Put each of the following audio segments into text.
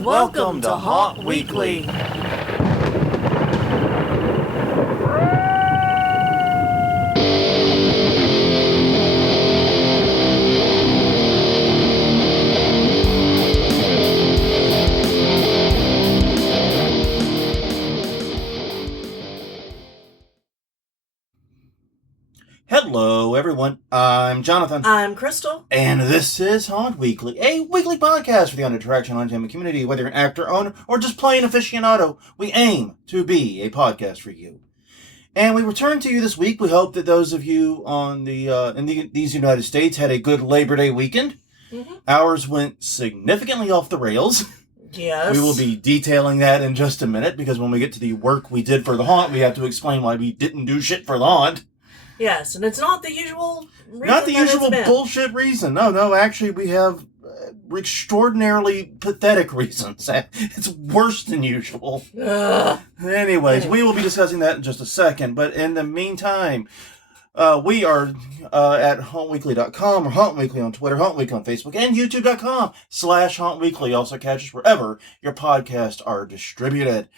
Welcome to Haunt Weekly. Hello, everyone. I'm Jonathan. I'm Crystal. And this is Haunt Weekly, a weekly podcast for the under-attraction entertainment community. Whether you're an actor, owner, or just plain aficionado, we aim to be a podcast for you. And we return to you this week. We hope that those of you on these United States had a good Labor Day weekend. Mm-hmm. Ours went significantly off the rails. Yes. We will be detailing that in just a minute, because when we get to the work we did for the haunt, we have to explain why we didn't do shit for the haunt. Yes, and it's not the usual reason. Not the usual bullshit reason. No, actually we have extraordinarily pathetic reasons. It's worse than usual. Anyways, we will be discussing that in just a second, but in the meantime, we are at hauntweekly.com or Haunt Weekly on Twitter, Haunt Weekly on Facebook, and youtube.com/Haunt Weekly. Also catch us wherever your podcasts are distributed.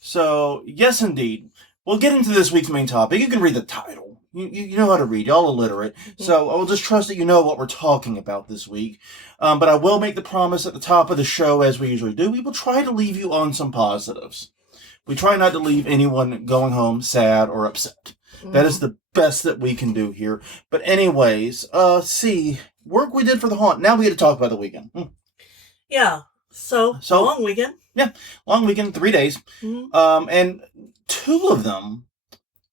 So, yes, indeed. We'll get into this week's main topic. You can read the title. You know how to read. Y'all illiterate. So I will just trust that you know what we're talking about this week. But I will make the promise at the top of the show, as we usually do, we will try to leave you on some positives. We try not to leave anyone going home sad or upset. That is the best that we can do here. But anyways, work we did for the haunt. Now we get to talk about the weekend. Yeah. So long weekend. Yeah, long weekend, 3 days. Mm-hmm. And two of them,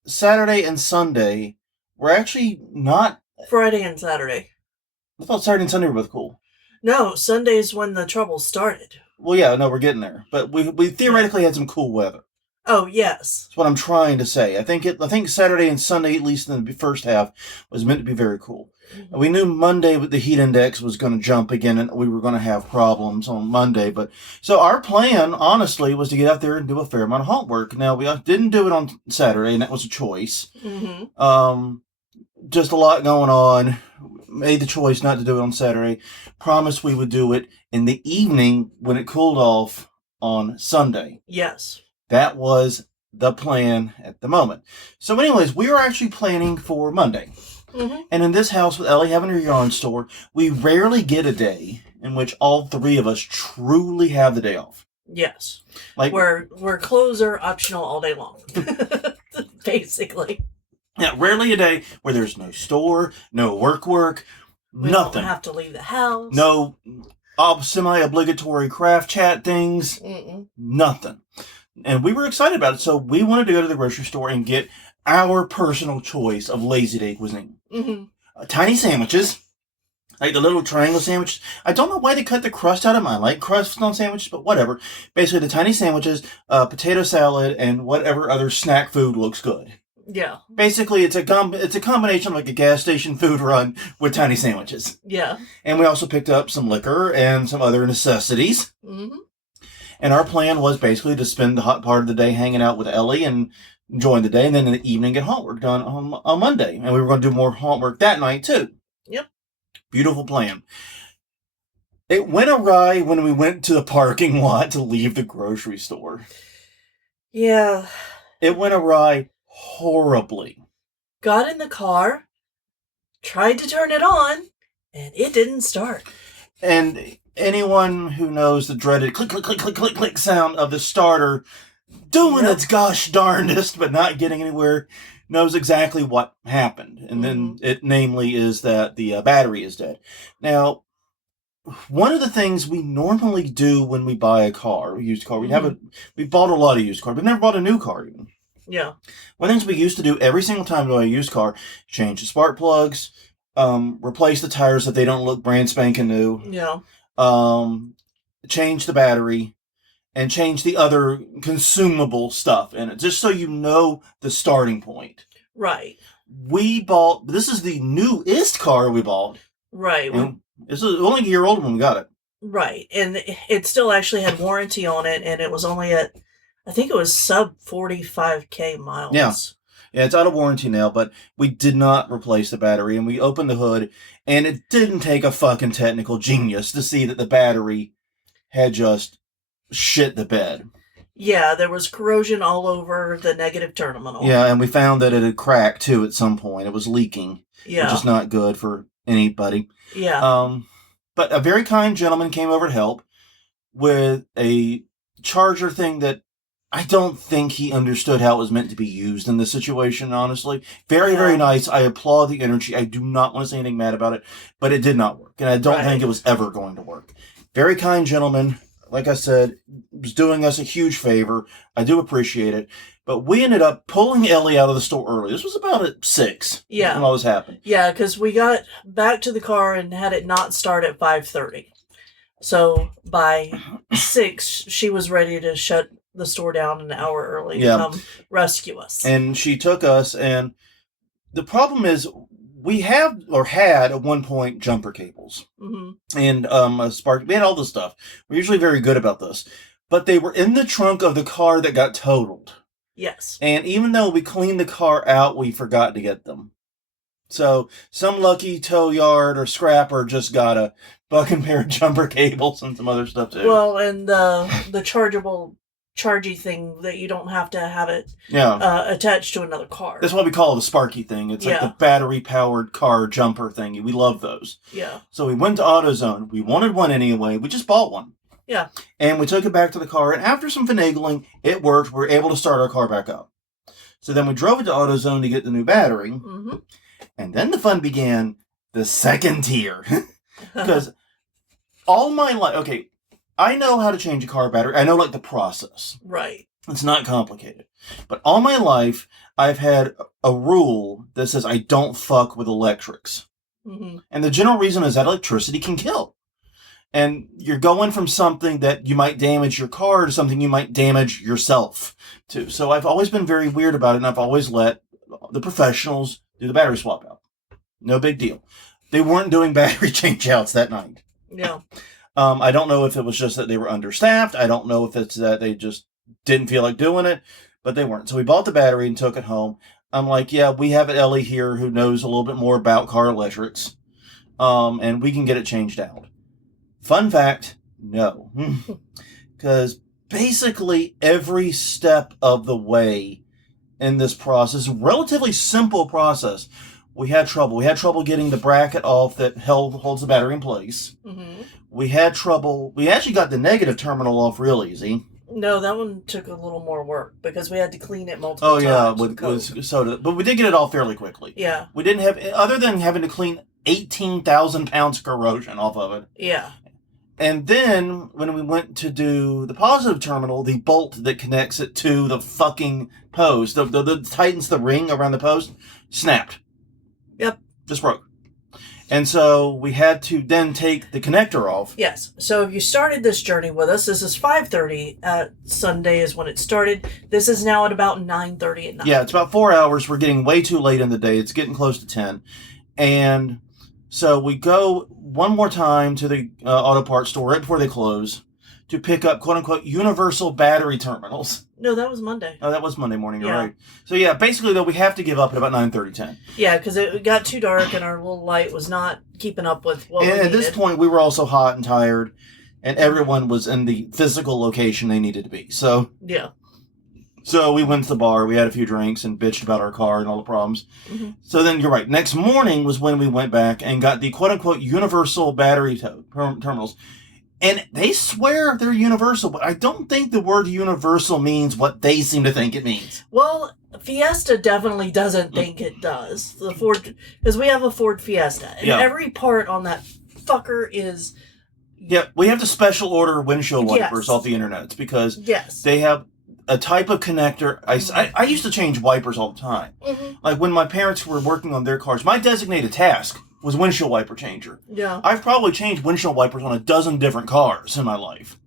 Saturday and Sunday, were actually not... Friday and Saturday. I thought Saturday and Sunday were both cool. No, Sunday's when the trouble started. Well, yeah, no, we're getting there. But we theoretically had some cool weather. Oh, yes. That's what I'm trying to say. I think Saturday and Sunday, at least in the first half, was meant to be very cool. Mm-hmm. We knew Monday the heat index was going to jump again, and we were going to have problems on Monday. But so our plan, honestly, was to get out there and do a fair amount of haunt work. Now, we didn't do it on Saturday, and that was a choice. Mm-hmm. Just a lot going on. Made the choice not to do it on Saturday. Promised we would do it in the evening when it cooled off on Sunday. Yes. That was the plan at the moment. So anyways, we were actually planning for Monday. Mm-hmm. And in this house, with Ellie having her yarn store, we rarely get a day in which all three of us truly have the day off. Yes. Like where clothes are optional all day long. Basically. Yeah, rarely a day where there's no store, no work, we nothing. Don't have to leave the house. No semi-obligatory craft chat things. Nothing. And we were excited about it, so we wanted to go to the grocery store and get our personal choice of Lazy Day cuisine. Mm-hmm. Tiny sandwiches, like the little triangle sandwich. I don't know why they cut the crust out of mine. I like crust on sandwiches, but whatever. Basically, the tiny sandwiches, potato salad, and whatever other snack food looks good. Yeah. Basically, it's a combination of like a gas station food run with tiny sandwiches. Yeah. And we also picked up some liquor and some other necessities. Mm-hmm. And our plan was basically to spend the hot part of the day hanging out with Ellie and enjoying the day, and then in the evening get haunt work done on Monday. And we were going to do more haunt work that night, too. Yep. Beautiful plan. It went awry when we went to the parking lot to leave the grocery store. Yeah. It went awry horribly. Got in the car, tried to turn it on, and it didn't start. And anyone who knows the dreaded click, click, click, click, click, click sound of the starter doing its gosh darndest but not getting anywhere knows exactly what happened. And then it namely is that the battery is dead. Now, one of the things we normally do when we buy a used car, we bought a lot of used cars. We've never bought a new car even. Yeah. One of the things we used to do every single time we buy a used car, change the spark plugs, replace the tires so they don't look brand spanking new. Yeah. Change the battery, and change the other consumable stuff in it, just so you know the starting point. Right. This is the newest car we bought. Right. This is only a year old when we got it. Right. And it still actually had warranty on it, and it was only at, I think it was sub 45K miles. Yeah. Yeah, it's out of warranty now, but we did not replace the battery, and we opened the hood, and it didn't take a fucking technical genius to see that the battery had just shit the bed. Yeah, there was corrosion all over the negative terminal. Yeah, and we found that it had cracked too at some point. It was leaking, which is not good for anybody. Yeah. But a very kind gentleman came over to help with a charger thing that I don't think he understood how it was meant to be used in this situation, honestly. Very, very nice. I applaud the energy. I do not want to say anything bad about it, but it did not work. And I don't think it was ever going to work. Very kind gentleman. Like I said, was doing us a huge favor. I do appreciate it. But we ended up pulling Ellie out of the store early. This was about at 6. Yeah. When all this happened. Yeah, because we got back to the car and had it not start at 5:30. So by 6, she was ready to shut the store down an hour early to come rescue us. And she took us, and the problem is we have, or had at one point, jumper cables. Mm-hmm. And a spark. We had all this stuff. We're usually very good about this. But they were in the trunk of the car that got totaled. Yes. And even though we cleaned the car out, we forgot to get them. So some lucky tow yard or scrapper just got a fucking pair of jumper cables and some other stuff too. Well, and the chargy thing that you don't have to have it attached to another car. That's what we call the Sparky thing. It's like the battery-powered car jumper thingy. We love those. Yeah. So we went to AutoZone. We wanted one anyway. We just bought one. Yeah. And we took it back to the car, and after some finagling, it worked. We were able to start our car back up. So then we drove it to AutoZone to get the new battery. Mm-hmm. And then the fun began, the second tier. Because all my life, okay, I know how to change a car battery. I know, like, the process. Right. It's not complicated. But all my life, I've had a rule that says I don't fuck with electrics. Mm-hmm. And the general reason is that electricity can kill. And you're going from something that you might damage your car to something you might damage yourself to. So I've always been very weird about it, and I've always let the professionals do the battery swap out. No big deal. They weren't doing battery change outs that night. No. I don't know if it was just that they were understaffed. I don't know if it's that they just didn't feel like doing it, but they weren't. So we bought the battery and took it home. I'm like, yeah, we have an Ellie here who knows a little bit more about car electrics, and we can get it changed out. Fun fact, no. Because basically every step of the way in this process, relatively simple process, we had trouble. We had trouble getting the bracket off that holds the battery in place. Mm-hmm. We had trouble. We actually got the negative terminal off real easy. No, that one took a little more work because we had to clean it multiple times. With soda. But we did get it off fairly quickly. Yeah. We didn't have, other than having to clean 18,000 pounds of corrosion off of it. Yeah. And then, when we went to do the positive terminal, the bolt that connects it to the fucking post, the tightens the ring around the post, snapped. Yep. Just broke. And so, we had to then take the connector off. Yes. So, if you started this journey with us, this is 5:30 Sunday is when it started. This is now at about 9:30 at night. Yeah, it's about 4 hours. We're getting way too late in the day. It's getting close to 10. And so we go one more time to the auto parts store right before they close to pick up quote-unquote universal battery terminals. No, that was Monday. Oh, that was Monday morning. You're right. So yeah, basically though, we have to give up at about 9:30, 10. Yeah, because it got too dark and our little light was not keeping up with what we needed. At this point, we were also hot and tired, and everyone was in the physical location they needed to be. So yeah. So we went to the bar, we had a few drinks, and bitched about our car and all the problems. Mm-hmm. So then, you're right, next morning was when we went back and got the quote-unquote universal battery terminals. And they swear they're universal, but I don't think the word universal means what they seem to think it means. Well, Fiesta definitely doesn't think it does. The Ford, because we have a Ford Fiesta, and every part on that fucker is... Yeah, we have to special order windshield wipers off the internet because they have a type of connector. I used to change wipers all the time. Mm-hmm. Like when my parents were working on their cars, my designated task was windshield wiper changer. Yeah. I've probably changed windshield wipers on a dozen different cars in my life.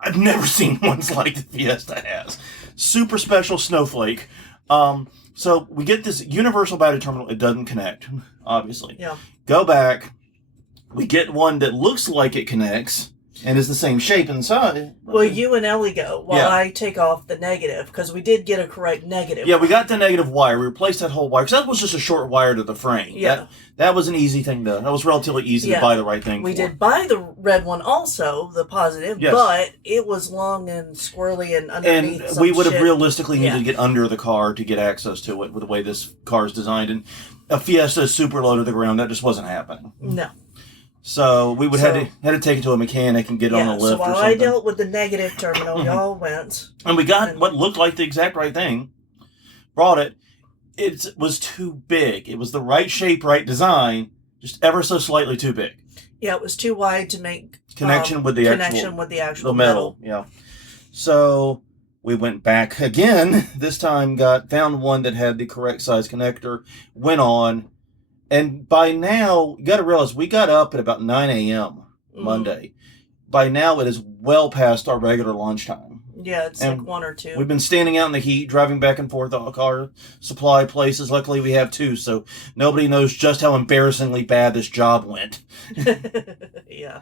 I've never seen ones like the Fiesta has. Super special snowflake. So we get this universal battery terminal. It doesn't connect, obviously. Yeah. Go back. We get one that looks like it connects. And is the same shape inside. Well, you and Ellie go while Yeah. I take off the negative, because we did get a correct negative. Yeah, we got the negative wire. We replaced that whole wire, because that was just a short wire to the frame. Yeah. That was an easy thing that was relatively easy to buy the right thing We for. did buy the red one also, the positive, but it was long and squirrely and underneath And we would have shit. realistically needed to get under the car to get access to it with the way this car is designed. And a Fiesta is super low to the ground. That just wasn't happening. No. So we would had to take it to a mechanic and get it on a lift so or while something. I dealt with the negative terminal, y'all went. And we got what looked like the exact right thing. Brought it. It was too big. It was the right shape, right design, just ever so slightly too big. Yeah, it was too wide to make Connection with the actual metal. Yeah. So we went back again. This time found one that had the correct size connector, went on. And by now, you got to realize, we got up at about 9 a.m. Monday. By now, it is well past our regular lunchtime. Yeah, it's like 1 or 2. We've been standing out in the heat, driving back and forth all our supply places. Luckily, we have 2, so nobody knows just how embarrassingly bad this job went. Yeah.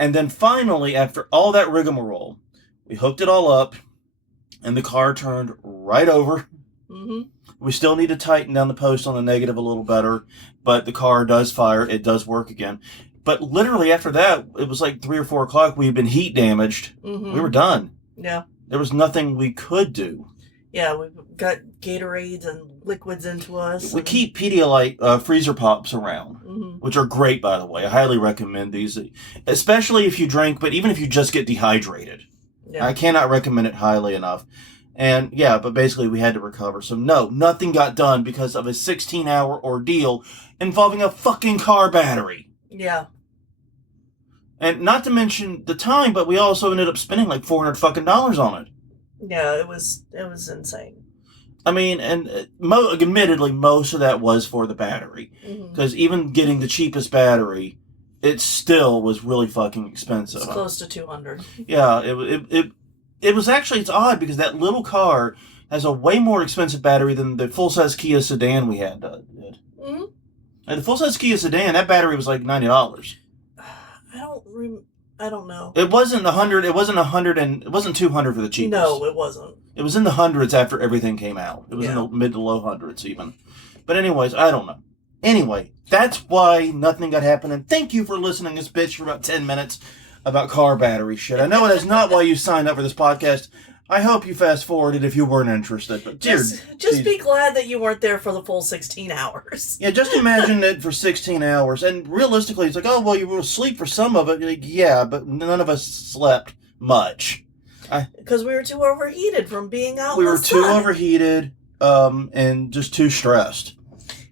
And then finally, after all that rigmarole, we hooked it all up, and the car turned right over. Mm-hmm. We still need to tighten down the post on the negative a little better, but the car does fire. It does work again. But literally after that, it was like 3 or 4 o'clock. We had been heat damaged. Mm-hmm. We were done. Yeah. There was nothing we could do. Yeah, we got Gatorades and liquids into us. We keep Pedialyte freezer pops around, which are great, by the way. I highly recommend these, especially if you drink, but even if you just get dehydrated. Yeah. I cannot recommend it highly enough. And yeah, but basically we had to recover. So no, nothing got done because of a 16-hour ordeal involving a fucking car battery. Yeah. And not to mention the time, but we also ended up spending like $400 fucking on it. Yeah, it was insane. I mean, and admittedly, most of that was for the battery. Because even getting the cheapest battery, it still was really fucking expensive. It's close to $200. Yeah, it was actually, it's odd because that little car has a way more expensive battery than the full-size Kia sedan we had. And the full-size Kia sedan, that battery was like $90. I don't know. It wasn't 100. It wasn't 100, and it wasn't 200 for the cheapest. No, it wasn't. It was in the hundreds after everything came out. It was in the mid to low hundreds even. But anyways, I don't know. Anyway, that's why nothing got happening. Thank you for listening to this bitch for about 10 minutes about car battery shit. I know that's not why you signed up for this podcast. I hope you fast forwarded if you weren't interested. But just be glad that you weren't there for the full 16 hours. Yeah, just imagine it for 16 hours. And realistically, it's like, oh, well, you were asleep for some of it. You're like, yeah, but none of us slept much. Because we were too overheated from being out in the sun. We were too overheated and just too stressed.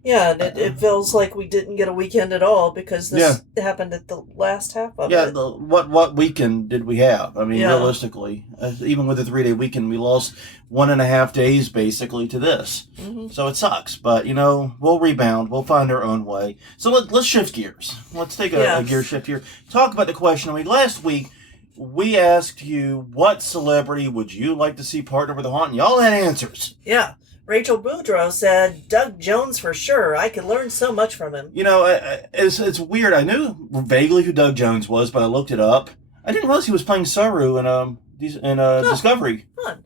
Yeah, and it feels like we didn't get a weekend at all because this happened at the last half of it. Yeah, what weekend did we have? I mean, realistically, even with a 3-day weekend, we lost 1.5 days basically to this. So it sucks, but we'll rebound. We'll find our own way. So let's shift gears. Let's take a gear shift here. Talk about the question of the week. Last week, we asked you, what celebrity would you like to see partner with a haunt? And y'all had answers. Yeah. Rachel Boudreaux said, Doug Jones for sure. I could learn so much from him. It's weird. I knew vaguely who Doug Jones was, but I looked it up. I didn't realize he was playing Saru in Discovery. Fun.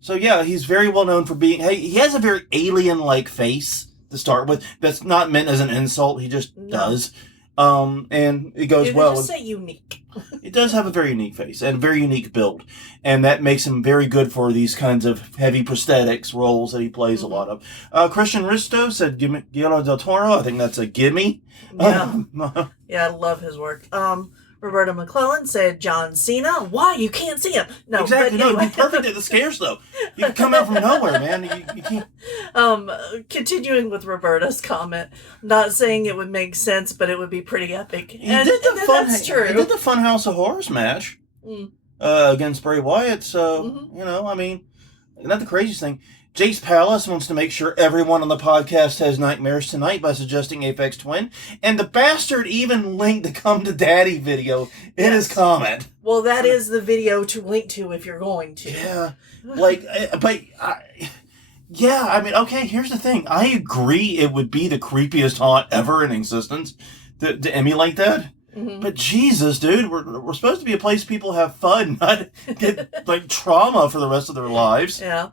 So yeah, he's very well known for being... Hey, he has a very alien-like face to start with. That's not meant as an insult. He just does. And it goes well. Just say unique. It does have a very unique face and a very unique build. And that makes him very good for these kinds of heavy prosthetics roles that he plays a lot of. Christian Risto said Guillermo del Toro. I think that's a gimme. Yeah. Yeah, I love his work. Roberta McClellan said John Cena. Why? You can't see him. No, exactly. But anyway. No, it'd be perfect at the scares, though. You can come out from nowhere, man. You can't. Continuing with Roberta's comment, not saying it would make sense, but it would be pretty epic. That's true. He did the Funhouse of Horrors match against Bray Wyatt. So I mean, not the craziest thing. Jace Palace wants to make sure everyone on the podcast has nightmares tonight by suggesting Aphex Twin. And the bastard even linked the Come to Daddy video in his comment. Well, that is the video to link to if you're going to. Yeah. I mean, okay, here's the thing. I agree it would be the creepiest haunt ever in existence to emulate that. Mm-hmm. But Jesus, dude, we're supposed to be a place people have fun, not get like trauma for the rest of their lives. Yeah.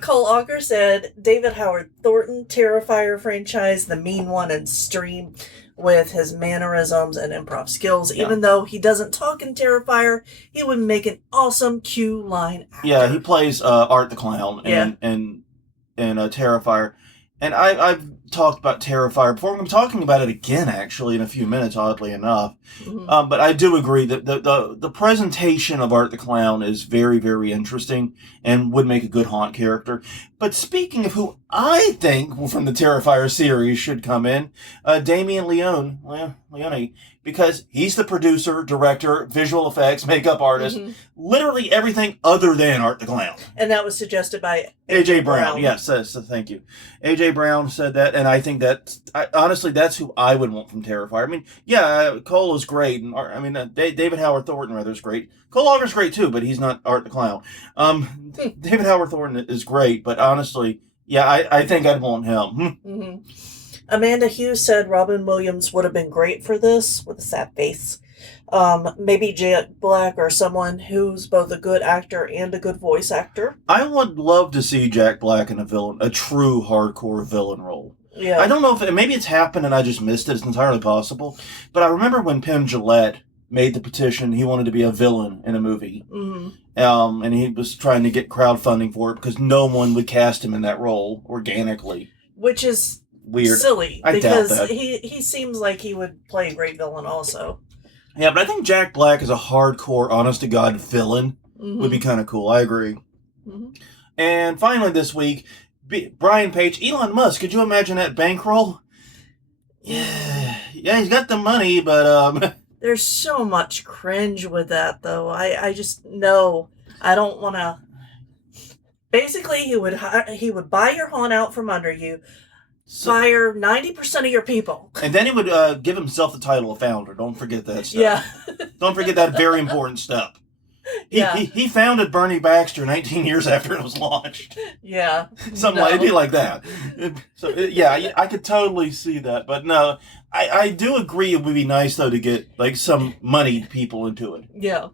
Cole Auger said David Howard Thornton, Terrifier franchise, the mean one in Stream, with his mannerisms and improv skills. Yeah. Even though he doesn't talk in Terrifier, he would make an awesome Q line actor. Yeah, he plays Art the Clown in Terrifier. And I've talked about Terrifier before. I'm talking about it again, actually, in a few minutes, oddly enough. Mm-hmm. But I do agree that the presentation of Art the Clown is very, very interesting and would make a good haunt character. But speaking of who I think from the Terrifier series should come in, Damien Leone, because he's the producer, director, visual effects, makeup artist, literally everything other than Art the Clown. And that was suggested by A.J. Brown. Yes, thank you. A.J. Brown said that, and I think honestly, that's who I would want from Terrifier. I mean, yeah, Cole is great, and David Howard Thornton, rather, is great. Cole Auger's great, too, but he's not Art the Clown. David Howard Thornton is great, but honestly, yeah, I think I'd want him. Mm-hmm. Amanda Hughes said Robin Williams would have been great for this, with a sad face. Maybe Jack Black or someone who's both a good actor and a good voice actor. I would love to see Jack Black in a true hardcore villain role. Yeah. I don't know if maybe it's happened and I just missed it. It's entirely possible. But I remember when Penn Jillette made the petition, he wanted to be a villain in a movie. Mm-hmm. And he was trying to get crowdfunding for it because no one would cast him in that role organically. Which is weird. Silly. I because doubt that. He seems like he would play a great villain also. Yeah, but I think Jack Black as a hardcore, honest-to-God villain would be kind of cool. I agree. Mm-hmm. And finally this week, Brian Page, Elon Musk, could you imagine that bankroll? Yeah, he's got the money, but There's so much cringe with that, though. I just know I don't want to. Basically, he would buy your haunt out from under you, fire 90% of your people, and then he would give himself the title of founder. Don't forget that stuff. Yeah. Don't forget that very important step. He founded Bernie Baxter 19 years after it was launched. Yeah. It'd be like that. So, yeah, I could totally see that. But no, I do agree it would be nice, though, to get, like, some moneyed people into it. Yeah.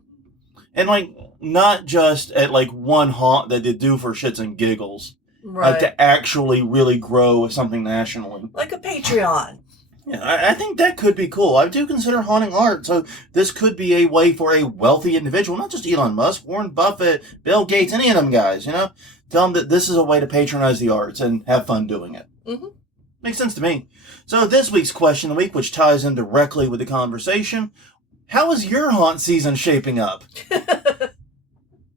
And, like, not just at, like, one haunt that they do for shits and giggles. Right. To actually really grow something nationally. Like a Patreon. Yeah, I think that could be cool. I do consider haunting art, so this could be a way for a wealthy individual, not just Elon Musk, Warren Buffett, Bill Gates, any of them guys, tell them that this is a way to patronize the arts and have fun doing it. Mm-hmm. Makes sense to me. So this week's question of the week, which ties in directly with the conversation, how is your haunt season shaping up?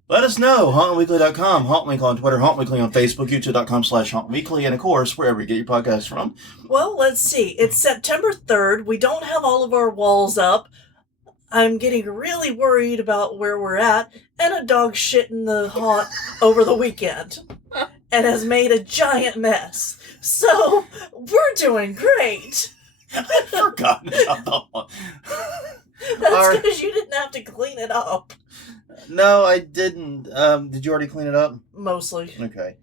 Let us know. HauntWeekly.com, HauntWeekly on Twitter, HauntWeekly on Facebook, YouTube.com/HauntWeekly, and of course, wherever you get your podcasts from. Well, let's see. It's September 3rd. We don't have all of our walls up. I'm getting really worried about where we're at, and a dog shit in the haunt over the weekend and has made a giant mess. So, we're doing great. I've forgotten about that one. That's because you didn't have to clean it up. No, I didn't. Did you already clean it up? Mostly. Okay.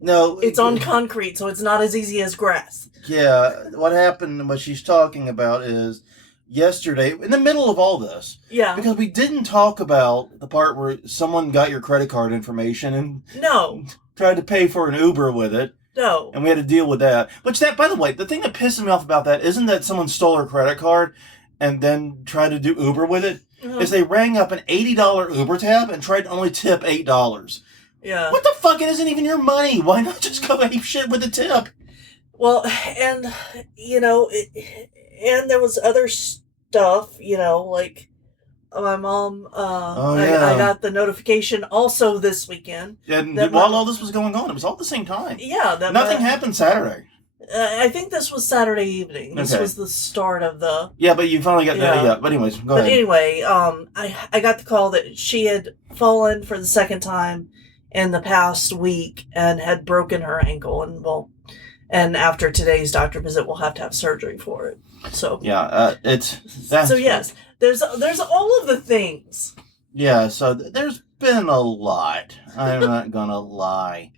No. It's on concrete, so it's not as easy as grass. Yeah. What happened, what she's talking about is yesterday, in the middle of all this. Yeah. Because we didn't talk about the part where someone got your credit card information and tried to pay for an Uber with it. No. And we had to deal with that. Which, by the way, the thing that pisses me off about that isn't that someone stole her credit card and then tried to do Uber with it. Is they rang up an $80 Uber tab and tried to only tip $8. Yeah. What the fuck? It isn't even your money. Why not just go ape shit with the tip? Well, and, and there was other stuff, like my mom, I got the notification also this weekend. And while all this was going on, it was all at the same time. Yeah. Nothing happened Saturday. I think this was Saturday evening. This was the start of the... Yeah, but you finally got that. Yeah, but anyways, go ahead. But anyway, I got the call that she had fallen for the second time in the past week and had broken her ankle. And after today's doctor visit, we'll have to have surgery for it. So... Yeah, So yes, there's all of the things. Yeah, so there's been a lot. I'm not gonna lie.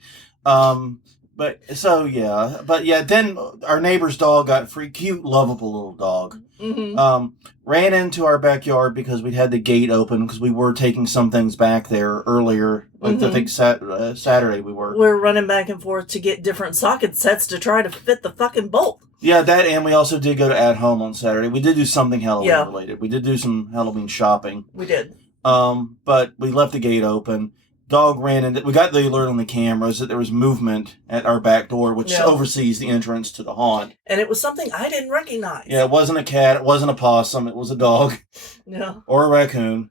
But then our neighbor's dog got free, cute, lovable little dog. Mm-hmm. Ran into our backyard because we'd had the gate open because we were taking some things back there earlier. I think Saturday we were. We're running back and forth to get different socket sets to try to fit the fucking bolt. Yeah, that, and we also did go to At Home on Saturday. We did do something Halloween related. We did do some Halloween shopping. We did. But we left the gate open. Dog ran in. We got the alert on the cameras that there was movement at our back door, which oversees the entrance to the haunt. And it was something I didn't recognize. Yeah, it wasn't a cat. It wasn't a possum. It was a dog. Yeah. Or a raccoon.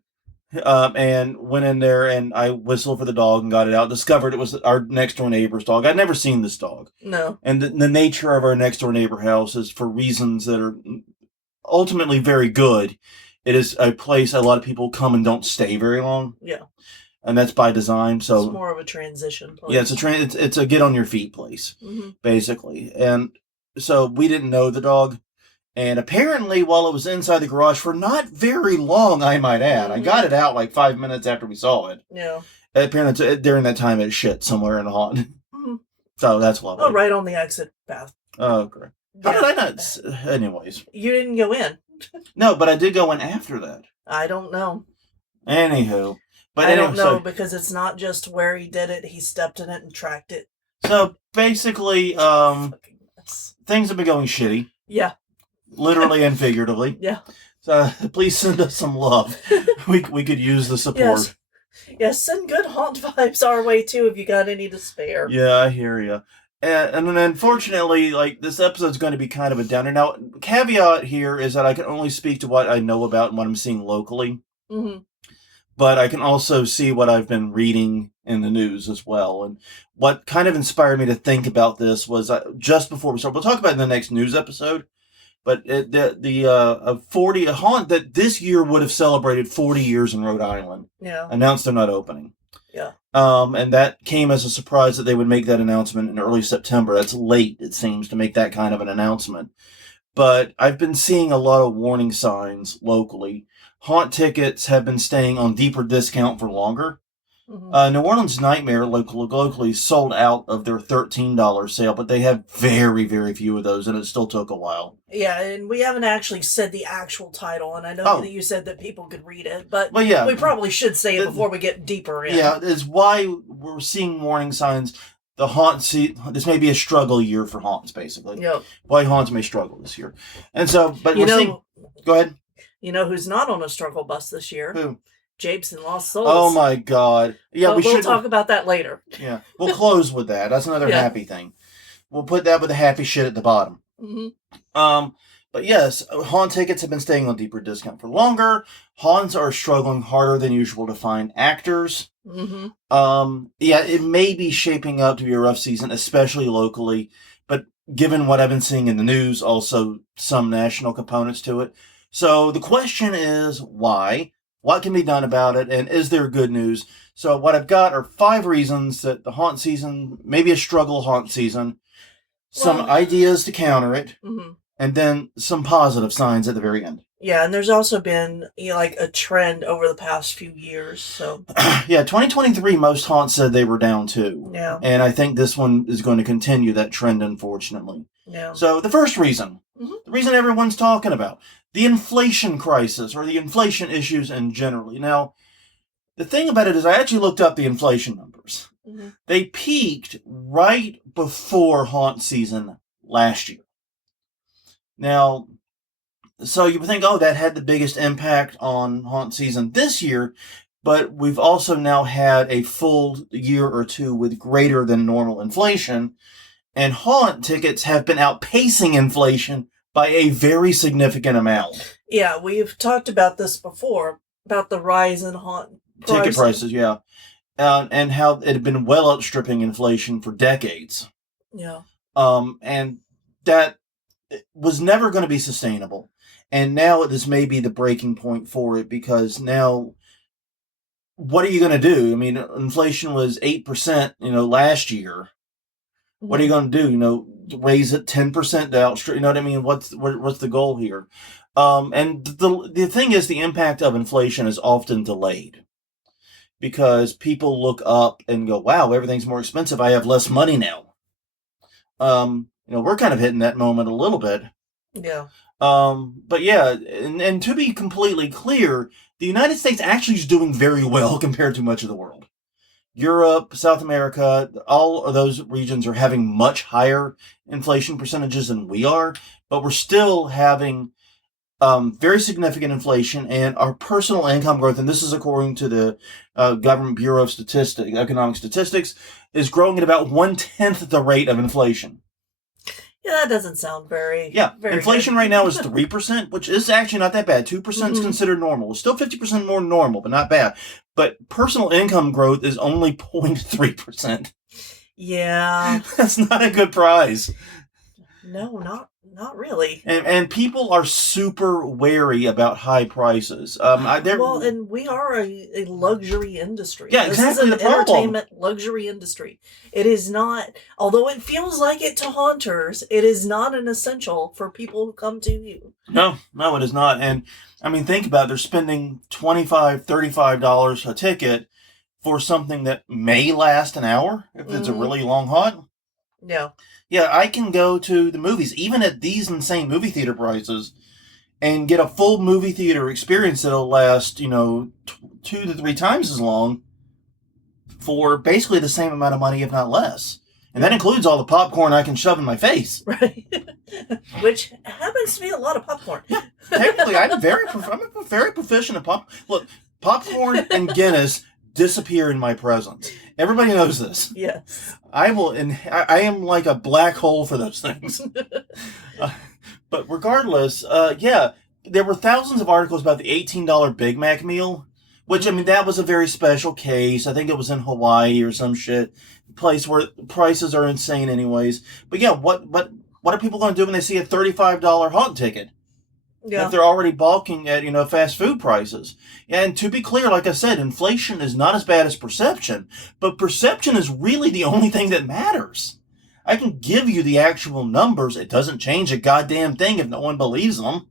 And went in there, and I whistled for the dog and got it out. Discovered it was our next door neighbor's dog. I'd never seen this dog. No. And the nature of our next door neighbor house is for reasons that are ultimately very good. It is a place a lot of people come and don't stay very long. Yeah. And that's by design. So it's more of a transition place. Yeah, it's a get on your feet place, basically. And so we didn't know the dog. And apparently, while it was inside the garage for not very long, I might add, I got it out like 5 minutes after we saw it. Yeah. Apparently, during that time, it shit somewhere in the haunt. Mm-hmm. So that's lovely. Oh, right on the exit path. Oh, great. How did I not? Anyways. You didn't go in. No, but I did go in after that. I don't know. Anywho. But I don't know because it's not just where he did it, he stepped in it and tracked it. So basically, things have been going shitty. Yeah. Literally and figuratively. Yeah. So please send us some love. We could use the support. Yes, send good haunt vibes our way too if you got any to spare. Yeah, I hear you. And then unfortunately, like, this episode's going to be kind of a downer. Now, caveat here is that I can only speak to what I know about and what I'm seeing locally. Mm-hmm. But I can also see what I've been reading in the news as well. And what kind of inspired me to think about this was just before we start, we'll talk about it in the next news episode. But a haunt that this year would have celebrated 40 years in Rhode Island. Yeah. Announced they're not opening. Yeah. And that came as a surprise that they would make that announcement in early September. That's late, it seems, to make that kind of an announcement. But I've been seeing a lot of warning signs locally. Haunt tickets have been staying on deeper discount for longer. Mm-hmm. New Orleans Nightmare locally sold out of their $13 sale, but they have very, very few of those, and it still took a while. Yeah, and we haven't actually said the actual title, and I know that you said that people could read it, but yeah, we probably should say it before we get deeper in. Yeah, it's why we're seeing warning signs. The this may be a struggle year for haunts, basically. Yep. Why haunts may struggle this year. And so, but we're seeing... Go ahead. You know who's not on a struggle bus this year? Who? Japes and Lost Souls. Oh my God! Yeah, we'll talk about that later. Yeah, we'll close with that. That's another happy thing. We'll put that with the happy shit at the bottom. Mm-hmm. But yes, haunt tickets have been staying on deeper discount for longer. Haunts are struggling harder than usual to find actors. Mm-hmm. Yeah, it may be shaping up to be a rough season, especially locally. But given what I've been seeing in the news, also some national components to it. So the question is, why? What can be done about it? And is there good news? So what I've got are 5 reasons that the haunt season may be a struggle haunt season, some ideas to counter it, and then some positive signs at the very end. Yeah, and there's also been a trend over the past few years. So yeah, 2023, most haunts said they were down too. Yeah. And I think this one is going to continue that trend, unfortunately. Yeah. So the first reason, the reason everyone's talking about, the inflation crisis, or the inflation issues in generally. Now, the thing about it is I actually looked up the inflation numbers. Mm-hmm. They peaked right before haunt season last year. Now, so you would think, that had the biggest impact on haunt season this year, but we've also now had a full year or two with greater than normal inflation, and haunt tickets have been outpacing inflation by a very significant amount. Yeah, we've talked about this before, about the rise in haunt ticket prices, yeah. And how it had been well outstripping inflation for decades. Yeah. And that was never going to be sustainable. And now this may be the breaking point for it, because now, what are you going to do? I mean, inflation was 8%, last year. What are you going to do? Raise it 10% to outstrip? You know what I mean? What's the goal here? And the thing is, the impact of inflation is often delayed, because people look up and go, "Wow, everything's more expensive. I have less money now." We're kind of hitting that moment a little bit. Yeah. But yeah, and to be completely clear, the United States actually is doing very well compared to much of the world. Europe, South America, all of those regions are having much higher inflation percentages than we are, but we're still having very significant inflation, and our personal income growth, and this is according to the Government Bureau of Economic Statistics, is growing at about 1/10 the rate of inflation. Yeah, that doesn't sound very. Yeah, very inflation good. right now is 3%, which is actually not that bad. 2% is considered normal. It's still 50% more normal, but not bad. But personal income growth is only 0.3%. Yeah. That's not a good prize. No, not really. And people are super wary about high prices. And we are a luxury industry. Yeah, exactly. This is an entertainment luxury industry. It is not, although it feels like it to haunters, it is not an essential for people who come to you. No, it is not. And I mean, think about it. They're spending $25, $35 a ticket for something that may last an hour if it's a really long haunt. Yeah. Yeah, I can go to the movies, even at these insane movie theater prices, and get a full movie theater experience that'll last, 2 to 3 times as long for basically the same amount of money, if not less. And that includes all the popcorn I can shove in my face. Right. Which happens to be a lot of popcorn. Yeah, technically, I'm very proficient at popcorn and Guinness disappear in my presence. Everybody knows this. Yes. I am like a black hole for those things. But regardless, there were thousands of articles about the $18 Big Mac meal, which, I mean, that was a very special case. I think it was in Hawaii or some shit, place where prices are insane anyways. But yeah, what are people going to do when they see a $35 haunt ticket? Yeah. If they're already balking at, fast food prices. And to be clear, like I said, inflation is not as bad as perception, but perception is really the only thing that matters. I can give you the actual numbers. It doesn't change a goddamn thing if no one believes them.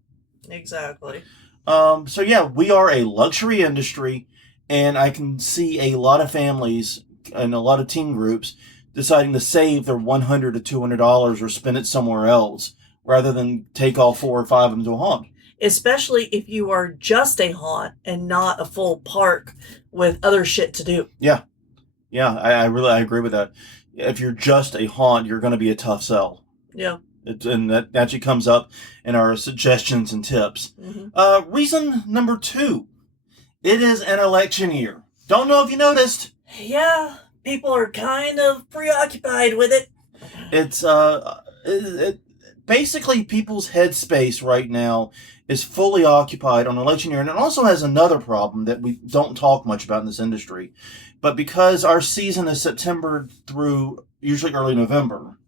Exactly. So yeah, we are a luxury industry, and I can see a lot of families and a lot of teen groups deciding to save their $100 to $200 or spend it somewhere else, rather than take all 4 or 5 of them to a haunt. Especially if you are just a haunt and not a full park with other shit to do. Yeah. Yeah, I agree with that. If you're just a haunt, you're going to be a tough sell. Yeah. And that actually comes up in our suggestions and tips. Mm-hmm. Reason number 2. It is an election year. Don't know if you noticed. Yeah, people are kind of preoccupied with it. It's, basically, people's headspace right now is fully occupied on election year. And it also has another problem that we don't talk much about in this industry. But because our season is September through usually early November,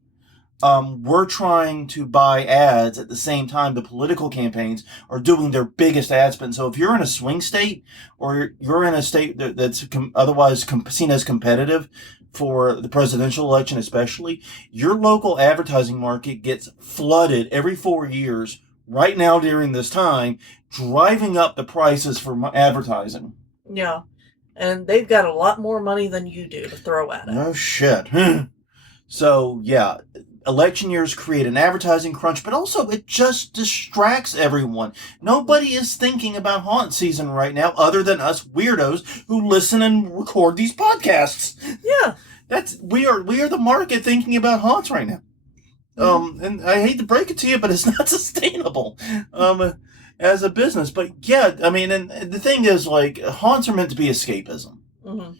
we're trying to buy ads at the same time the political campaigns are doing their biggest ad spend. So if you're in a swing state, or you're in a state that's otherwise seen as competitive for the presidential election especially, your local advertising market gets flooded every 4 years right now during this time, driving up the prices for advertising. Yeah. And they've got a lot more money than you do to throw at it. No shit. So, yeah, election years create an advertising crunch, but also it just distracts everyone. Nobody is thinking about haunt season right now other than us weirdos who listen and record these podcasts. Yeah. We are the market thinking about haunts right now. And I hate to break it to you, but it's not sustainable as a business. But yeah, I mean, and the thing is, like, haunts are meant to be escapism. Mm-hmm.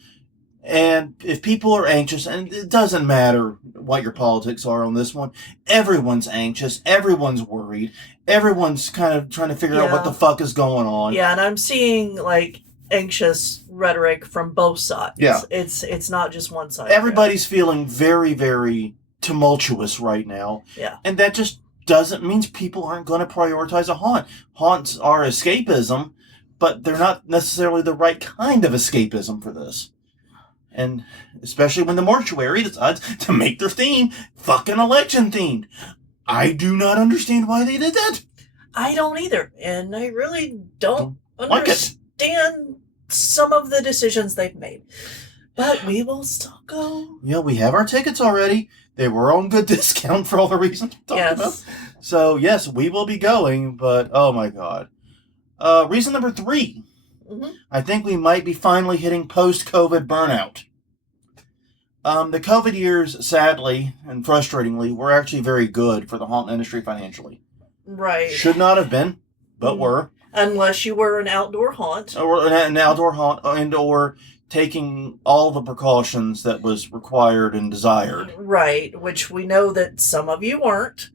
And if people are anxious, and it doesn't matter what your politics are on this one, everyone's anxious, everyone's worried, everyone's kind of trying to figure out what the fuck is going on. Yeah, and I'm seeing, like, anxious rhetoric from both sides. Yeah. It's not just one side. Everybody's feeling very, very tumultuous right now. Yeah. And that just means people aren't going to prioritize a haunt. Haunts are escapism, but they're not necessarily the right kind of escapism for this. And especially when the mortuary decides to make their theme fucking election themed. I do not understand why they did that. I don't either. And I really don't understand some of the decisions they've made. But we will still go. Yeah, we have our tickets already. They were on good discount for all the reasons we talked about. So, yes, we will be going, but oh my God. Reason number 3. Mm-hmm. I think we might be finally hitting post-COVID burnout. The COVID years, sadly and frustratingly, were actually very good for the haunt industry financially. Right. Should not have been, but were. Unless you were an outdoor haunt. Or an outdoor haunt, and or taking all the precautions that was required and desired. Right, which we know that some of you weren't.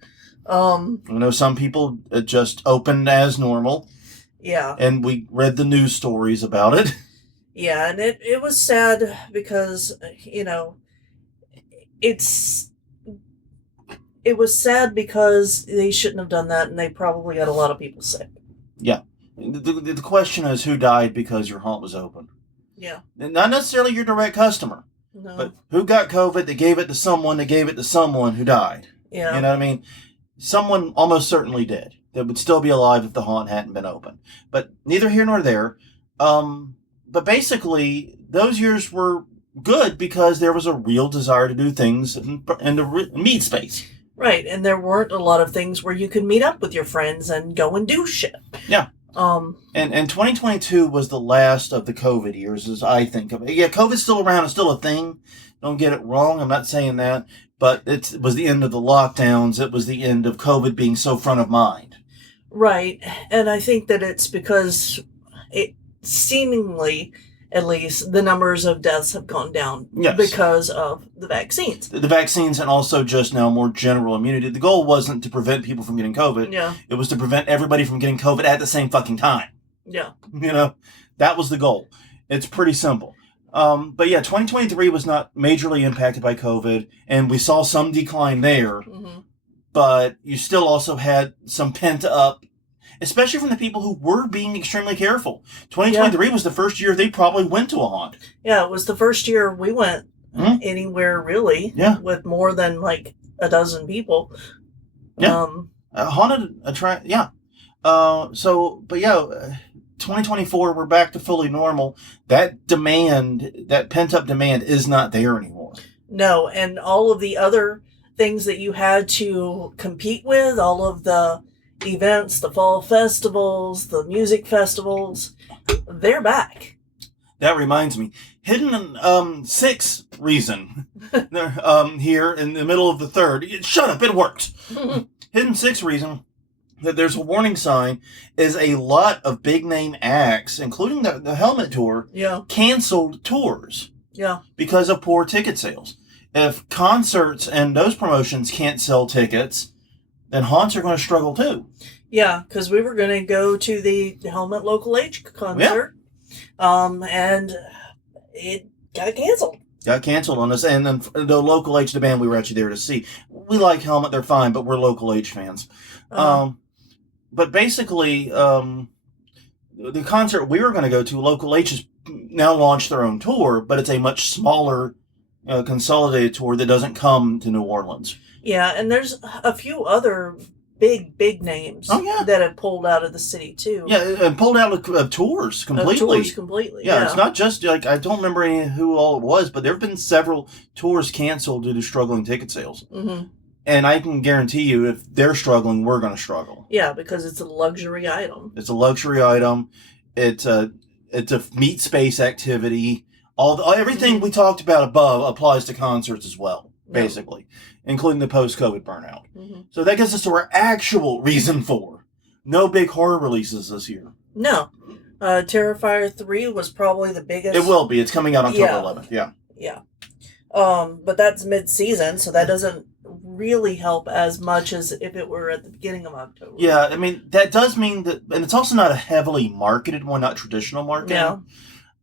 We know some people just opened as normal. Yeah. And we read the news stories about it. Yeah, and it was sad because, it was sad because they shouldn't have done that, and they probably got a lot of people sick. Yeah. The question is, who died because your haunt was open? Yeah. Not necessarily your direct customer. No. But who got COVID that gave it to someone that gave it to someone who died? Yeah. You know what I mean? Someone almost certainly did. That would still be alive if the haunt hadn't been open. But neither here nor there. But basically, those years were good because there was a real desire to do things in the meet space. Right, and there weren't a lot of things where you could meet up with your friends and go and do shit. Yeah. And 2022 was the last of the COVID years, as I think of it. Yeah, COVID's still around. It's still a thing. Don't get it wrong. I'm not saying that. But it was the end of the lockdowns. It was the end of COVID being so front of mind. Right, and I think that it's because it seemingly, at least, the numbers of deaths have gone down because of the vaccines. The vaccines and also just now more general immunity. The goal wasn't to prevent people from getting COVID. Yeah. It was to prevent everybody from getting COVID at the same fucking time. Yeah. That was the goal. It's pretty simple. But yeah, 2023 was not majorly impacted by COVID, and we saw some decline there. Mm-hmm. But you still also had some pent up, especially from the people who were being extremely careful. 2023 was the first year they probably went to a haunt. Yeah, it was the first year we went anywhere, really, with more than like a dozen people. Yeah. Haunted, yeah. 2024, we're back to fully normal. That demand, that pent-up demand is not there anymore. No, and all of the other things that you had to compete with, all of the events, the fall festivals, the music festivals, they're back. That reminds me, hidden 6th reason here in the middle of the 3rd. Shut up, it worked. Hidden 6th reason that there's a warning sign is a lot of big name acts, including the Helmet Tour, canceled tours. Yeah. Because of poor ticket sales. If concerts and those promotions can't sell tickets, then haunts are going to struggle too. Yeah, because we were going to go to the Helmet Local H concert, and it got canceled. Got canceled on us, and then the Local H, the band we were actually there to see. We like Helmet, they're fine, but we're Local H fans. But basically, the concert we were going to go to, Local H has now launched their own tour, but it's a much smaller consolidated tour that doesn't come to New Orleans. Yeah, and there's a few other big names that have pulled out of the city too. Yeah, and pulled out of tours completely. Yeah, it's not just like, I don't remember who all it was, but there have been several tours canceled due to struggling ticket sales. Mm-hmm. And I can guarantee you, if they're struggling, we're going to struggle. Yeah, because it's a luxury item. It's a luxury item. It's a meet space activity. Everything we talked about above applies to concerts as well, basically, including the post-COVID burnout. Mm-hmm. So that gets us to our actual reason for no big horror releases this year. No. Terrifier 3 was probably the biggest. It will be. It's coming out October 11th. Yeah. Yeah. But that's mid-season, so that doesn't really help as much as if it were at the beginning of October. Yeah, I mean, that does mean that, and it's also not a heavily marketed one, not traditional marketing. Yeah.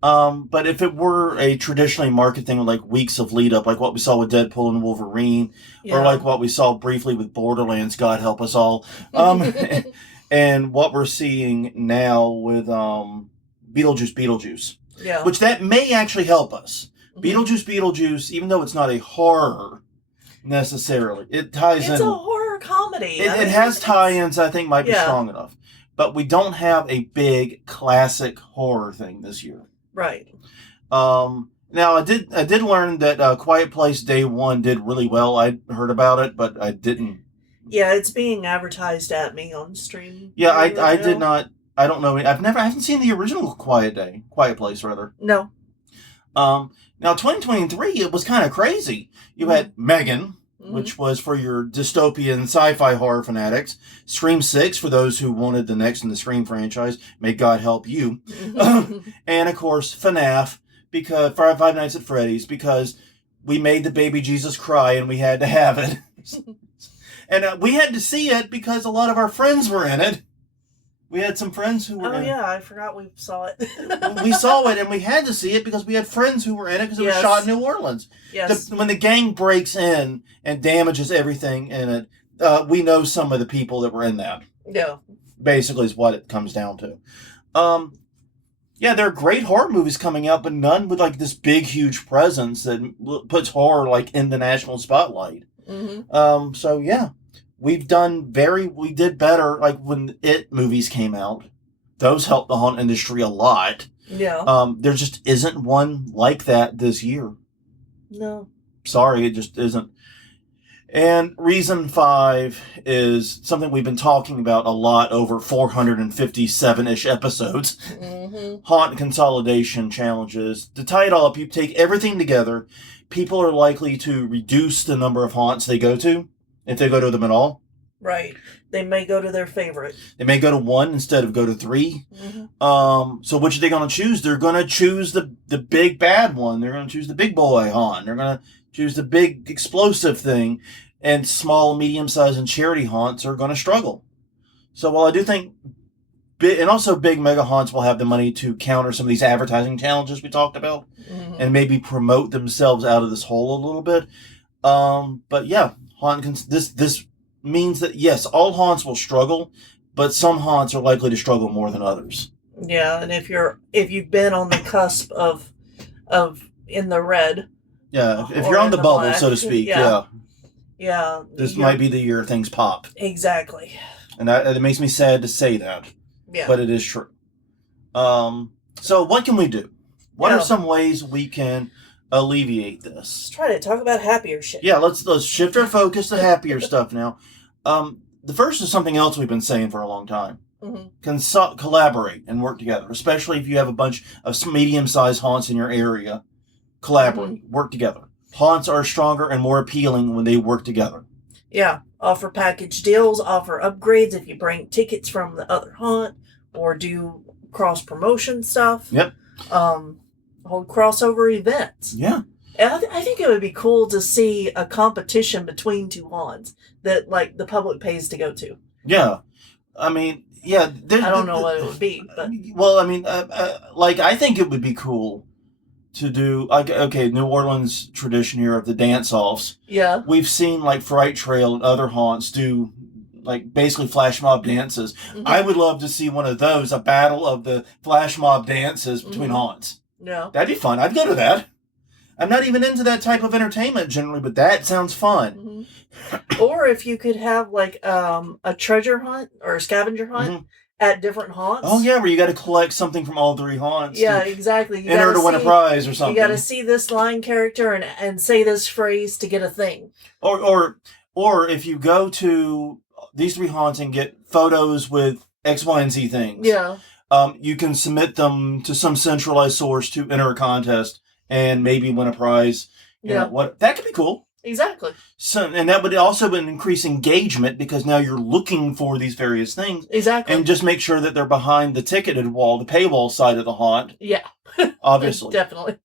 But if it were a traditionally marketed thing with like weeks of lead up, like what we saw with Deadpool and Wolverine, or like what we saw briefly with Borderlands, God help us all, and what we're seeing now with Beetlejuice, which that may actually help us. Mm-hmm. Beetlejuice, even though it's not a horror necessarily, it ties in. It's a horror comedy. It has tie-ins I think might be strong enough, but we don't have a big classic horror thing this year. Right. Now, I did learn that Quiet Place Day 1 did really well. I heard about it, but I didn't. Yeah, it's being advertised at me on stream. Yeah, right I did now. not. I don't know. I haven't seen the original Quiet Place rather. No. Now 2023, it was kind of crazy. You had Megan, which was for your dystopian sci-fi horror fanatics. Scream 6 for those who wanted the next in the Scream franchise. May God help you. And of course, FNAF, because Five Nights at Freddy's, because we made the baby Jesus cry and we had to have it. And we had to see it because a lot of our friends were in it. We had some friends who were in it. Oh, yeah, I forgot we saw it. We saw it, and we had to see it because we had friends who were in it because it was shot in New Orleans. Yes. When the gang breaks in and damages everything in it, we know some of the people that were in that. Yeah. Basically is what it comes down to. Yeah, there are great horror movies coming out, but none with like this big, huge presence that puts horror like in the national spotlight. So, yeah. We did better, like when It movies came out. Those helped the haunt industry a lot. Yeah. There just isn't one like that this year. No. Sorry, it just isn't. And reason 5 is something we've been talking about a lot over 457-ish episodes. Haunt consolidation challenges. To tie it all up, you take everything together, people are likely to reduce the number of haunts they go to. If they go to them at all. Right. They may go to their favorite. They may go to 1 instead of go to 3. So which are they going to choose? They're going to choose the big bad one. They're going to choose the big boy haunt. They're going to choose the big explosive thing. And small, medium-sized, and charity haunts are going to struggle. So while I do think... And also big mega haunts will have the money to counter some of these advertising challenges we talked about. And maybe promote themselves out of this hole a little bit. But yeah... This means that, yes, all haunts will struggle, but some haunts are likely to struggle more than others. Yeah, and if you've been on the cusp of in the red. Yeah, if you're on the bubble, black, so to speak, yeah. This might be the year things pop. Exactly. And it makes me sad to say that. Yeah. But it is true. So what can we do? What are some ways we can alleviate this? Let's try to talk about happier shit. Yeah, let's shift our focus to happier stuff now. The first is something else we've been saying for a long time. Collaborate and work together, especially if you have a bunch of medium-sized haunts in your area. Collaborate, work together. Haunts are stronger and more appealing when they work together. Yeah, offer package deals, offer upgrades if you bring tickets from the other haunt, or do cross-promotion stuff. Yep. Hold crossover events. Yeah. And I think it would be cool to see a competition between two haunts that, like, the public pays to go to. Yeah. I mean, yeah. I don't know what it would be, but... Well, I mean, I think it would be cool to do, New Orleans tradition here of the dance-offs. Yeah. We've seen, like, Fright Trail and other haunts do, like, basically flash mob dances. I would love to see one of those, a battle of the flash mob dances between haunts. Yeah. That'd be fun. I'd go to that. I'm not even into that type of entertainment generally, but that sounds fun. Or if you could have like a treasure hunt or a scavenger hunt at different haunts. Oh yeah, where you got to collect something from all 3 haunts. Yeah, exactly. You enter to win a prize or something. You got to see this line character and say this phrase to get a thing. Or if you go to these 3 haunts and get photos with X, Y, and Z things. Yeah. You can submit them to some centralized source to enter a contest and maybe win a prize. You know, that could be cool. Exactly. So, and that would also increase engagement because now you're looking for these various things. Exactly. And just make sure that they're behind the ticketed wall, the paywall side of the haunt. Yeah. Obviously. Definitely.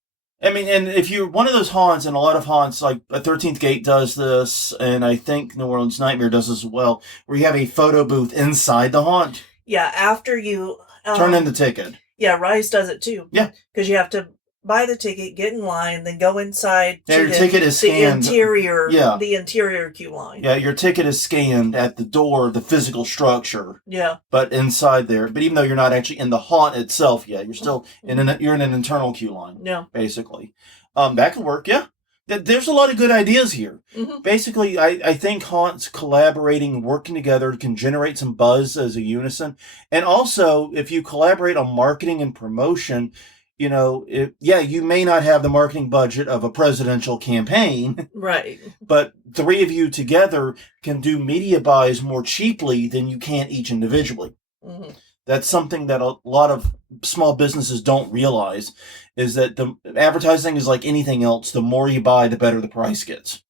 I mean, and if you're one of those haunts, and a lot of haunts, like a 13th Gate does this, and I think New Orleans Nightmare does this as well, where you have a photo booth inside the haunt. Yeah, after you... turn in the ticket. Yeah, Rise does it too. Yeah. Because you have to buy the ticket, get in line, then go inside to your ticket is scanned. The interior queue line. Yeah, your ticket is scanned at the door, the physical structure. Yeah. But inside there, but even though you're not actually in the haunt itself yet, you're still you're in an internal queue line. Yeah. Basically. That could work, yeah. There's a lot of good ideas here. Basically, I think haunts collaborating, working together can generate some buzz as a unison. And also, if you collaborate on marketing and promotion, you may not have the marketing budget of a presidential campaign. Right. But 3 of you together can do media buys more cheaply than you can each individually. Mm-hmm. That's something that a lot of small businesses don't realize, is that the advertising is like anything else. The more you buy, the better the price gets.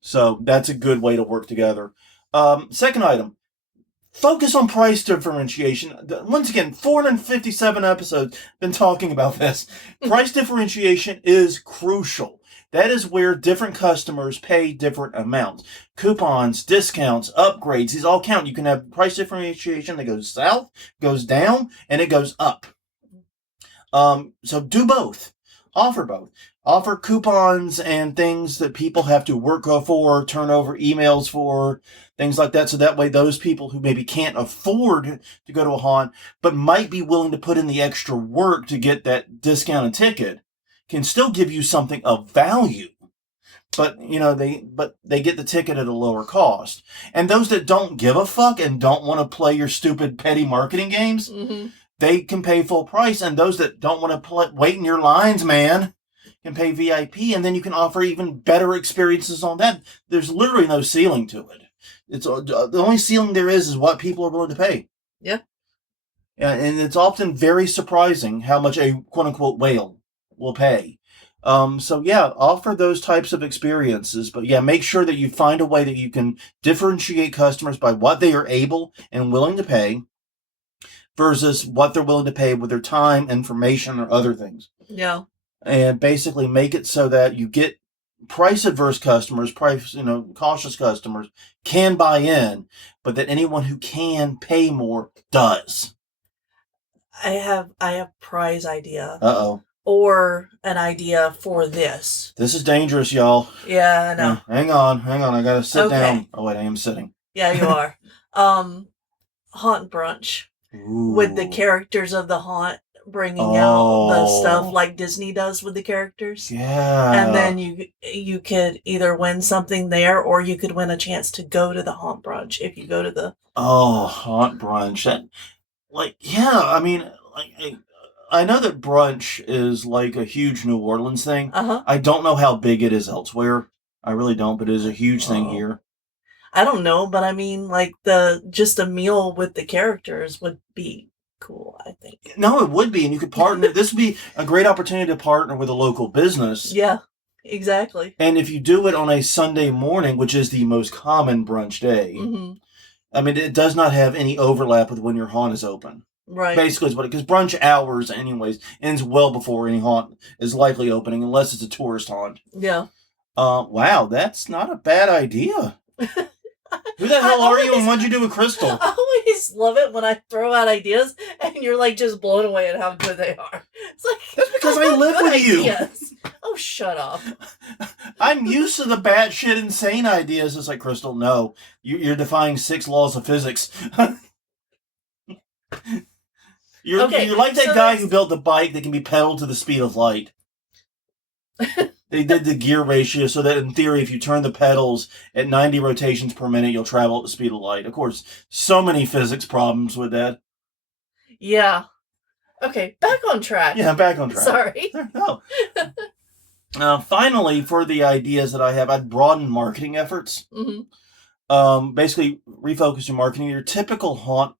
So that's a good way to work together. Second item, focus on price differentiation. Once again, 457 episodes been talking about this. Price differentiation is crucial. That is where different customers pay different amounts. Coupons, discounts, upgrades, these all count. You can have price differentiation that goes south, goes down, and it goes up. So do both. Offer both. Offer coupons and things that people have to work for, turn over emails for, things like that. So that way those people who maybe can't afford to go to a haunt, but might be willing to put in the extra work to get that discounted ticket, can still give you something of value. But, they get the ticket at a lower cost. And those that don't give a fuck and don't want to play your stupid petty marketing games, mm-hmm. they can pay full price. And those that don't want to wait in your lines, man, can pay VIP. And then you can offer even better experiences on that. There's literally no ceiling to it. It's the only ceiling there is what people are willing to pay. Yeah. And it's often very surprising how much a quote-unquote whale will pay. Offer those types of experiences. But make sure that you find a way that you can differentiate customers by what they are able and willing to pay versus what they're willing to pay with their time, information, or other things. Yeah. And basically make it so that you get price-averse customers, cautious customers can buy in, but that anyone who can pay more does. I have prize idea. Uh-oh. Or an idea for this. This is dangerous, y'all. Yeah, I know. Hang on. I gotta sit down. Oh, wait, I am sitting. Yeah, you are. Haunt brunch. Ooh. With the characters of the haunt bringing out the stuff like Disney does with the characters. Yeah. And then you could either win something there, or you could win a chance to go to the haunt brunch if you go to the... Oh, haunt brunch. I know that brunch is like a huge New Orleans thing. Uh-huh. I don't know how big it is elsewhere. I really don't, but it is a huge thing here. I don't know, but I mean, like, just a meal with the characters would be cool, I think. No, it would be, and you could partner. This would be a great opportunity to partner with a local business. Yeah, exactly. And if you do it on a Sunday morning, which is the most common brunch day, mm-hmm. I mean, it does not have any overlap with when your haunt is open. Right. Basically, because brunch hours, anyways, ends well before any haunt is likely opening, unless it's a tourist haunt. Yeah. Wow, that's not a bad idea. Who the hell are you, and what'd you do with Crystal? I always love it when I throw out ideas, and you're like just blown away at how good they are. It's like, that's because I live with you. Oh, shut up. I'm used to the batshit insane ideas. It's like, Crystal, no, you're defying 6 laws of physics. You're like that guy who built the bike that can be pedaled to the speed of light. They did the gear ratio so that, in theory, if you turn the pedals at 90 rotations per minute, you'll travel at the speed of light. Of course, so many physics problems with that. Yeah. Okay, back on track. Yeah, back on track. Sorry. No. Finally, for the ideas that I have, I'd broaden marketing efforts. Mm-hmm. Basically, refocus your marketing. Your typical haunt,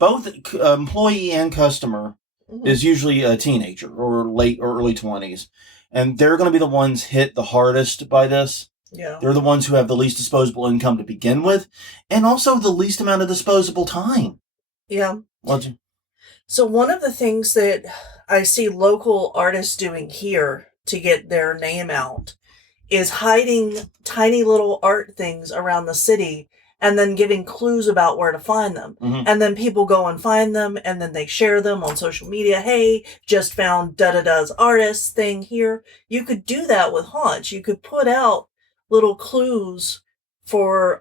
both employee and customer, mm-hmm. is usually a teenager or late or early 20s. And they're going to be the ones hit the hardest by this. Yeah. They're the ones who have the least disposable income to begin with, and also the least amount of disposable time. Yeah. What'd you? So one of the things that I see local artists doing here to get their name out is hiding tiny little art things around the city and then giving clues about where to find them. Mm-hmm. And then people go and find them, and then they share them on social media. Hey, just found da-da-da's artist thing here. You could do that with haunts. You could put out little clues for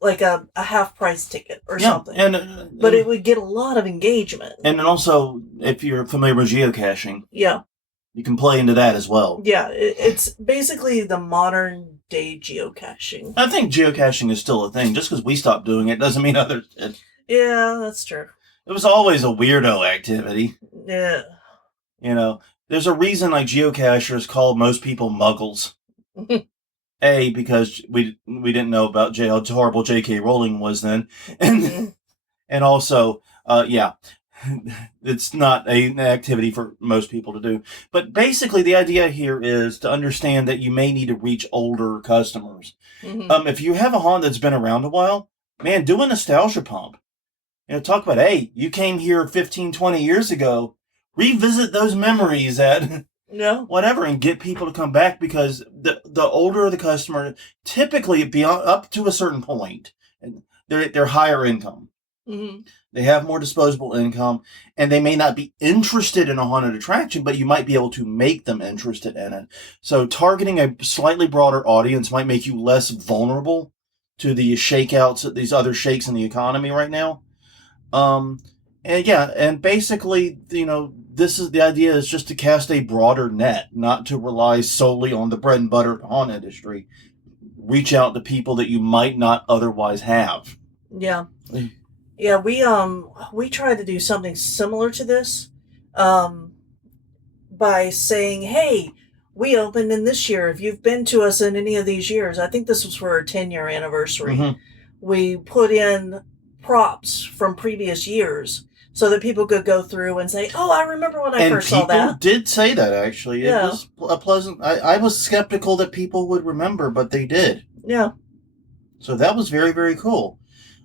like a half-price ticket or something. But it would get a lot of engagement. And then also, if you're familiar with geocaching. Yeah. You can play into that as well. Yeah, it's basically the modern day geocaching. I think geocaching is still a thing. Just because we stopped doing it doesn't mean others did. Yeah, that's true. It was always a weirdo activity. Yeah. You know, there's a reason like geocachers call most people muggles. A, because we didn't know about how horrible J.K. Rowling was then, and also, yeah, it's not an activity for most people to do. But basically, the idea here is to understand that you may need to reach older customers. If you have a haunt that's been around a while, man, do a nostalgia pump. Talk about, hey, you came here 15, 20 years ago. Revisit those memories at whatever and get people to come back, because the older the customer, typically beyond up to a certain point, they're higher income. They have more disposable income, and they may not be interested in a haunted attraction, but you might be able to make them interested in it. So targeting a slightly broader audience might make you less vulnerable to the shakeouts, these other shakes in the economy right now. And basically, this is the idea is just to cast a broader net, not to rely solely on the bread and butter haunt industry. Reach out to people that you might not otherwise have. Yeah. Yeah, we tried to do something similar to this, by saying, hey, we opened in this year. If you've been to us in any of these years, I think this was for our 10-year anniversary. We put in props from previous years so that people could go through and say, oh, I remember when I first saw that. And people did say that, actually. It was a pleasant... I was skeptical that people would remember, but they did. Yeah. So that was very, very cool.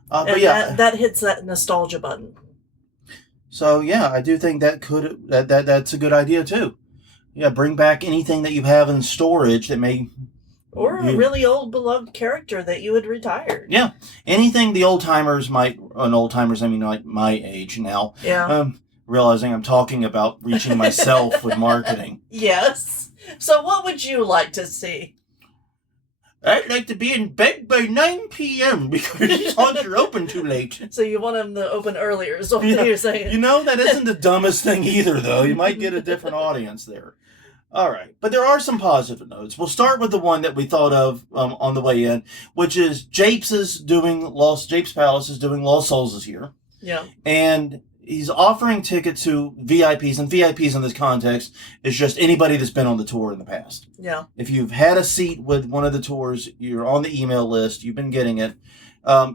But yeah, that hits that nostalgia button. So yeah, I do think that's a good idea too. Yeah, bring back anything that you have in storage that may... Or a really old beloved character that you had retired. Yeah, anything the old-timers might... And old-timers, I mean like my age now. Yeah. Realizing I'm talking about reaching myself with marketing. Yes. So what would you like to see? I'd like to be in bed by 9 p.m. because these haunts are open too late. So you want them to open earlier, is what you're saying. That isn't the dumbest thing either, though. You might get a different audience there. All right. But there are some positive notes. We'll start with the one that we thought of on the way in, which is Japes Palace is doing Lost Souls this year. Yeah. And he's offering tickets to VIPs, and VIPs in this context is just anybody that's been on the tour in the past. Yeah. If you've had a seat with one of the tours, you're on the email list, you've been getting it,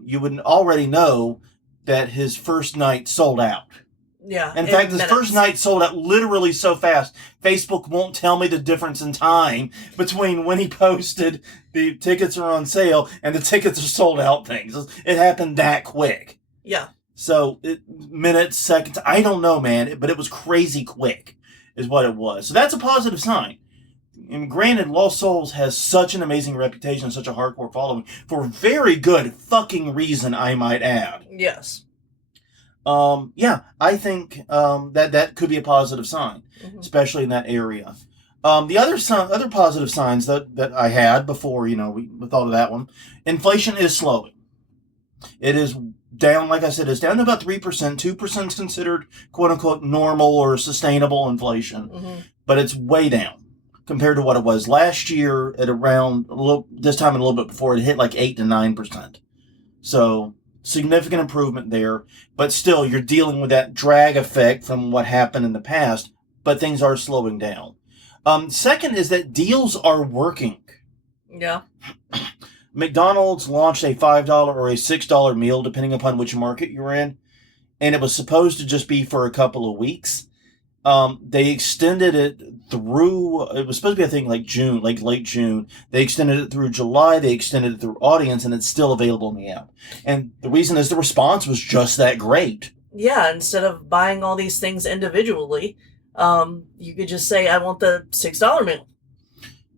you would already know that his first night sold out. Yeah. In fact, his first night sold out literally so fast, Facebook won't tell me the difference in time between when he posted the tickets are on sale and the tickets are sold out things. It happened that quick. Yeah. So, minutes, seconds, I don't know, man, but it was crazy quick, is what it was. So that's a positive sign. And granted, Lost Souls has such an amazing reputation, such a hardcore following, for very good fucking reason, I might add. Yes. I think that could be a positive sign, especially in that area. The other positive signs that I had before, we thought of that one, inflation is slowing. It is down, like I said, it's down to about 3%. 2% is considered, quote-unquote, normal or sustainable inflation. But it's way down compared to what it was last year at around, this time and a little bit before, it hit like 8 to 9%. So, significant improvement there. But still, you're dealing with that drag effect from what happened in the past, but things are slowing down. Second is that deals are working. Yeah. McDonald's launched a $5 or a $6 meal, depending upon which market you're in, and it was supposed to just be for a couple of weeks. They extended it through, it was supposed to be, I think, like June, like late June. They extended it through July, they extended it through audience, and it's still available in the app. And the reason is the response was just that great. Yeah, instead of buying all these things individually, you could just say, I want the $6 meal.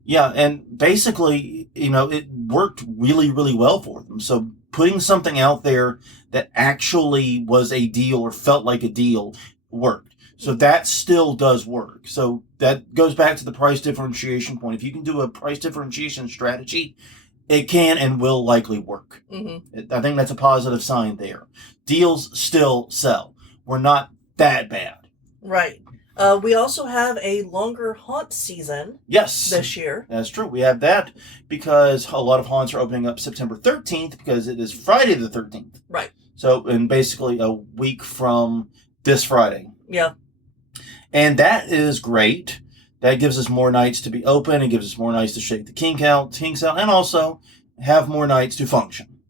Yeah, and basically, it worked really, really well for them. So putting something out there that actually was a deal or felt like a deal worked. So that still does work. So that goes back to the price differentiation point. If you can do a price differentiation strategy, it can and will likely work. I think that's a positive sign there. Deals still sell. We're not that bad. Right. We also have a longer haunt season. Yes. This year. That's true. We have that because a lot of haunts are opening up September 13th because it is Friday the 13th. Right. So, and basically a week from this Friday. Yeah. And that is great. That gives us more nights to be open. It gives us more nights to shake the kinks out, and also have more nights to function.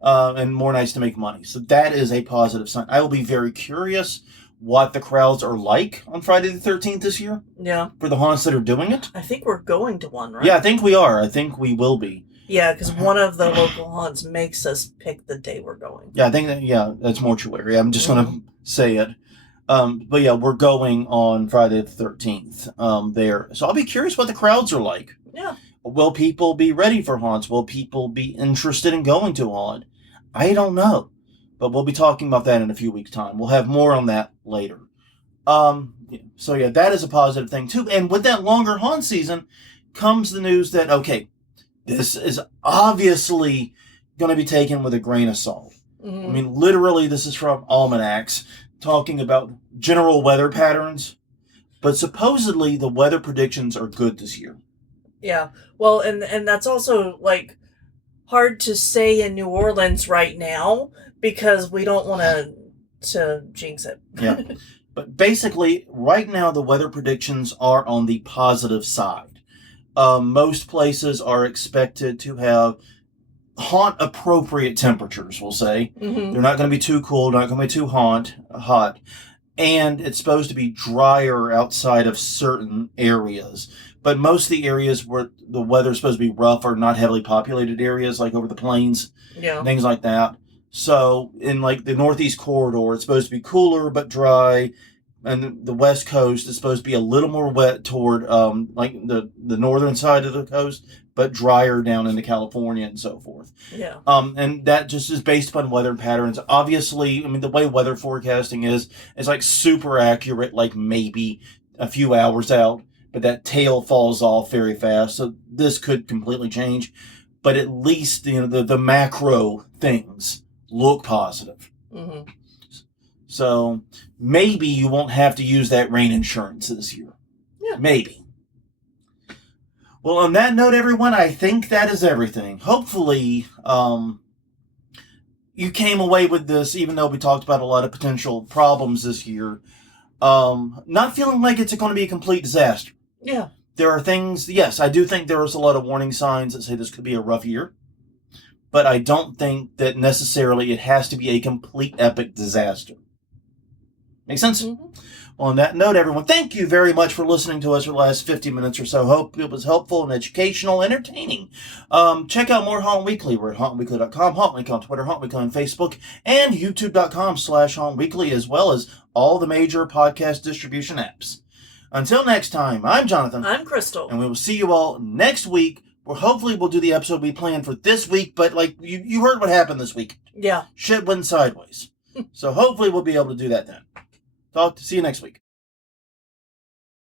And more nights to make money. So that is a positive sign. I will be very curious what the crowds are like on Friday the 13th this year. Yeah. For the haunts that are doing it. I think we're going to one, right? Yeah, I think we are. I think we will be. Yeah, because one of the local haunts makes us pick the day we're going. Yeah, I think that's mortuary. I'm just going to say it. But yeah, we're going on Friday the 13th there. So I'll be curious what the crowds are like. Yeah. Will people be ready for haunts? Will people be interested in going to a haunt? I don't know. But we'll be talking about that in a few weeks' time. We'll have more on that later. So yeah, that is a positive thing too. And with that longer haunt season comes the news that, okay, this is obviously going to be taken with a grain of salt. Mm-hmm. I mean, literally, this is from almanacs talking about general weather patterns. But supposedly, the weather predictions are good this year. Yeah. Well, and that's also, like, hard to say in New Orleans right now because we don't want to jinx it. Yeah. But basically, right now, the weather predictions are on the positive side. Most places are expected to have haunt-appropriate temperatures, we'll say. Mm-hmm. They're not going to be too cool, not going to be too hot. And it's supposed to be drier outside of certain areas. But most of the areas where the weather's supposed to be rough are not heavily populated areas, like over the plains, things like that. So in like the Northeast corridor, it's supposed to be cooler but dry. And the West Coast is supposed to be a little more wet toward like the northern side of the coast, but drier down into California and so forth. Yeah. And that just is based upon weather patterns. Obviously, I mean, the way weather forecasting is like super accurate, like maybe a few hours out, but that tail falls off very fast. So this could completely change. But at least, the macro things look positive. Mm-hmm. So maybe you won't have to use that rain insurance this year. Yeah. Maybe. Well, on that note, everyone, I think that is everything. Hopefully, you came away with this, even though we talked about a lot of potential problems this year, not feeling like it's going to be a complete disaster. Yeah. There are things, yes, I do think there is a lot of warning signs that say this could be a rough year. But I don't think that necessarily it has to be a complete epic disaster. Make sense? Mm-hmm. On that note, everyone, thank you very much for listening to us for the last 50 minutes or so. Hope it was helpful and educational, entertaining. Check out more Haunt Weekly. We're at hauntweekly.com, Haunt Weekly on Twitter, Haunt Weekly on Facebook, and youtube.com/Haunt Weekly, as well as all the major podcast distribution apps. Until next time, I'm Jonathan. I'm Crystal. And we will see you all next week, where hopefully we'll do the episode we planned for this week, but like you heard what happened this week. Yeah. Shit went sideways. So hopefully we'll be able to do that then. See you next week.